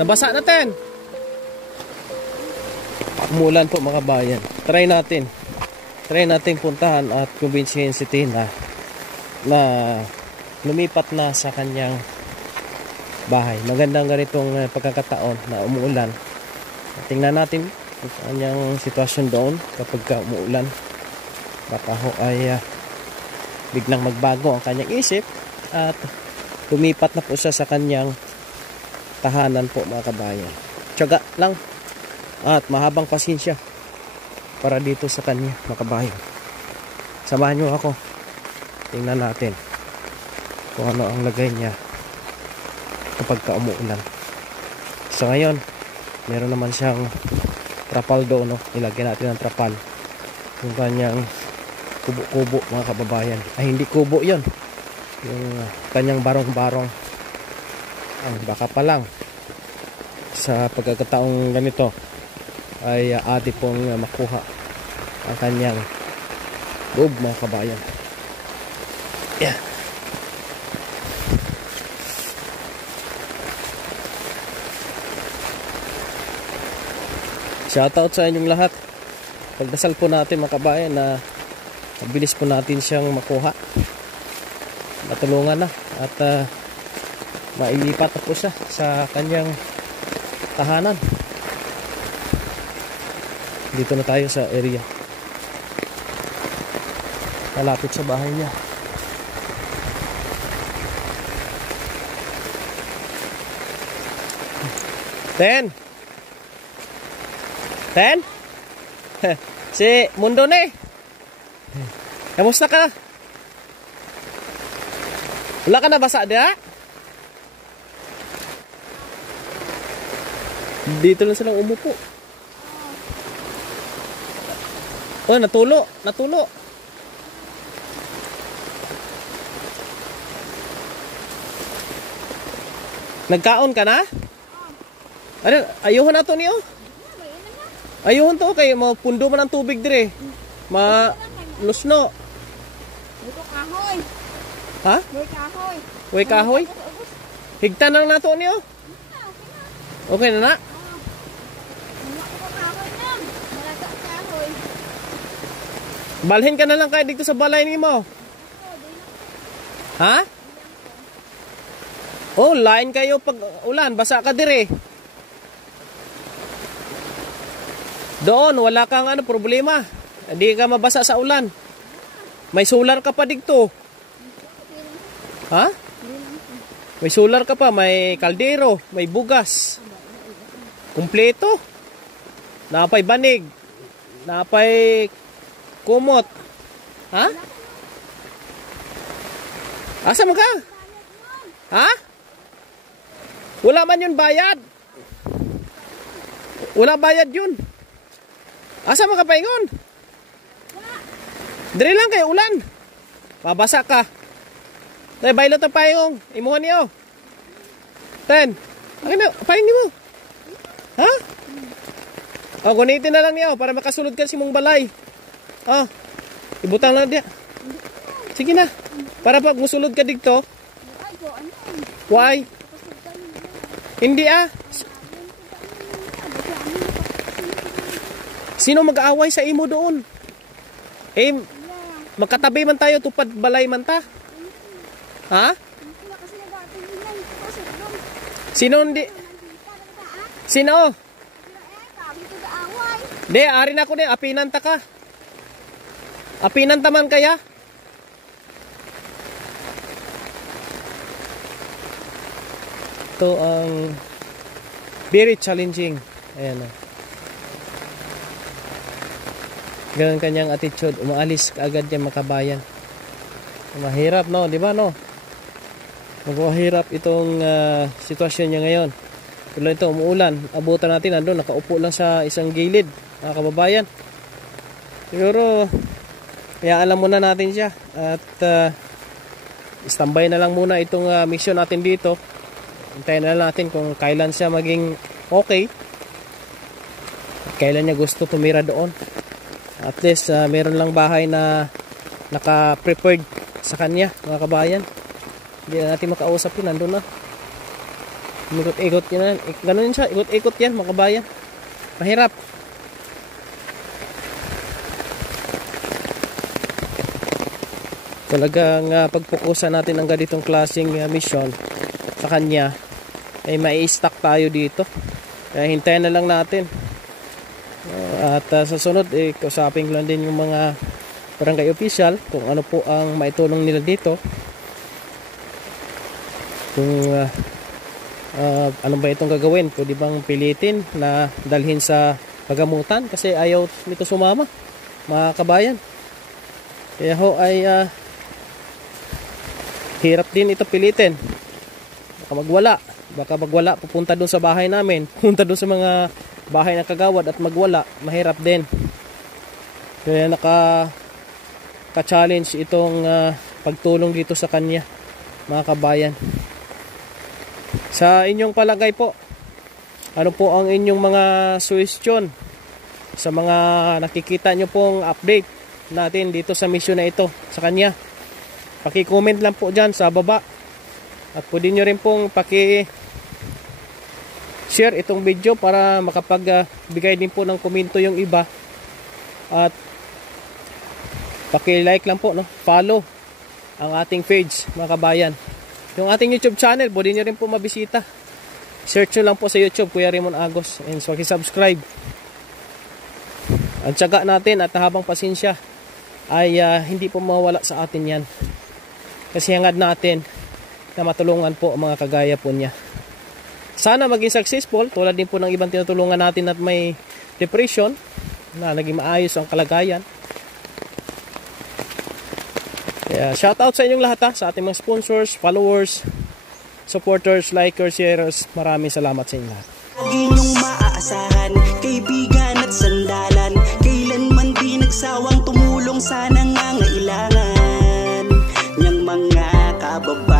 Nabasa natin. Umulan po mga kabayan. Try natin puntahan at kumbinsihin si Tina na lumipat na sa kanyang bahay. Magandang ganitong pagkakataon na umuulan. Tingnan natin ang kanyang sitwasyon doon kapag umuulan. Baka ho ay biglang magbago ang kanyang isip at lumipat na po siya sa kanyang tahanan po mga kabayan. Tiyaga lang at mahabang pasensya para dito sa kanya mga kabayan. Samahan nyo ako. Tingnan natin kung ano ang lagay niya kapag umuulan. So ngayon, meron naman siyang trapal doon, no? Ilagyan natin ng trapal yung kanyang kubo-kubo mga kababayan. Ay, hindi kubo yon, yung kanyang barong-barong. Baka pa lang sa pagkakataong ganito ay ati pong makuha ang kanyang loob mga kabayan. Yeah. Shoutout sa inyong lahat. Pagdasal po natin mga kabayan na mabilis po natin siyang makuha, matulungan na at mailipat na po siya sa kanyang tahanan. Dito na tayo sa area malapit sa bahay niya. Ten? Si Mundo na eh. Kamusta ka? Wala ka na basa dia? Dito lang silang umupo. Oh, natulo. Nagkaon ka na? Ano, ayuhon na to niyo? Ayuhon to kay mapundo man ang tubig dire. Lusno. Kahoy. Ha? Way kahoy. Higtan lang nato niyo. Okay na na? Balhin ka na lang kay dito sa balay nimo. Ha? Oh, line kayo pag ulan, basa ka dire. Doon, wala kang problema. Hindi ka mabasa sa ulan. May solar ka pa dito. Ha? May solar ka pa, may kaldero, may bugas. Kumpleto. Napay banig. Napay kumot. Ha? Asa mo ka? Ha? Wala man yun bayad. Wala bayad yun. Asa mo ka paingon? Dire lang kay ulan. Mabasa ka. Tay baylot ang paingong. Imuhan niyo. Ten. Ano paing mo? Ha? Oh, gunitin na lang niyo para makasulod ka si mong balay. Oh. Ibutang lang dia. Sige na. Para pag musulod ka dito. Why? Hindi ah. Sino mag-aaway sa imo doon? Eh, magkatabi man tayo, tupad balay man ta. Ha? Sino hindi? Sino? De, ari na ko de, apinan ta ka. Apinan taman kaya? Ito ang very challenging. Ayan o. Ganun kanyang attitude, umaalis agad yung makabayan. Mahirap no, di ba no? Mahirap itong sitwasyon niya ngayon. Tulad ito, umuulan, abutan natin nandun, nakaupo lang sa isang gilid, mga kababayan. Siguro, kaya alam muna natin siya at standby na lang muna itong mission natin dito. Hintayin na lang natin kung kailan siya maging okay at kailan niya gusto tumira doon. At least meron lang bahay na naka-prepared sa kanya mga kabayan. Hindi na natin makausap yun, nandun na. Ikot-ikot yan. Ganun siya, ikot-ikot yan mga kabayan. Mahirap. Talagang pagpukusan natin ang ganitong klaseng mission sa kanya ay mai-stack tayo dito. Kaya hintayin na lang natin. At sa sunod, kausapin ko lang din yung mga barangay official kung ano po ang maitulong nila dito. Kung ano ba itong gagawin. Pwede bang pilitin na dalhin sa pagamutan kasi ayaw nito sumama mga kabayan. Kaya ho ay hirap din ito pilitin. Baka magwala pupunta doon sa bahay namin, pupunta doon sa mga bahay ng kagawad at magwala, mahirap din. Kaya ka-challenge itong pagtulong dito sa kanya mga kabayan. Sa inyong palagay po, ano po ang inyong mga suggestion sa mga nakikita nyo pong update natin dito sa mission na ito sa kanya? Paki-comment lang po dyan sa baba. At pwede nyo rin pong paki-share itong video para makapagbigay din po ng komento yung iba. At paki-like lang po, no? Follow ang ating page mga kabayan. Yung ating YouTube channel, pwede nyo rin po mabisita. Search nyo lang po sa YouTube, Kuya Raymond Agos. And so, subscribe. Ang tiyaga natin at habang pasensya ay hindi po mawala sa atin yan. Kasi hangad natin na matulungan po ang mga kagaya po niya. Sana maging successful, tulad din po ng ibang tinutulungan natin at may depression, na naging maayos ang kalagayan. Kaya shoutout sa inyong lahat sa ating mga sponsors, followers, supporters, likers, sharers. Maraming salamat sa inyo lahat. Lagi niyong maaasahan, kaibigan at sandalan, kailanman di nagsawang tumulong sa nangangailangan niyang mga kababayan.